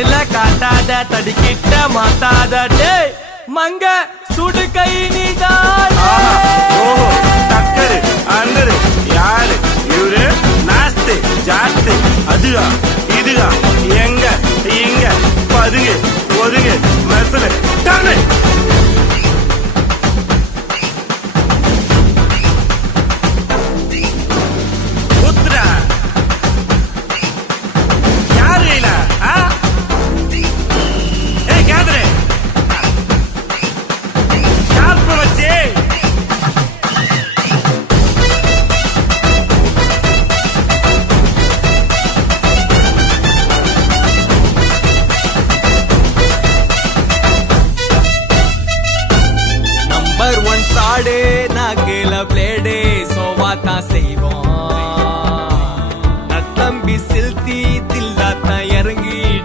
கண்ணுல காட்டாத தடிக்கிட்ட மாட்டாத டே மங்க சுடு கை நீதான் டக்கரு அண்டரு யாரு இவரு நாஸ்து ஜாஸ்து அதுகா இதுகா எங்க இங்க பதுங்கு ஒதுங்கு மெசலு டானு நம்பர் 1 சாடு நாக்குல பிளேடு சோவாத்தான் செய்வோம்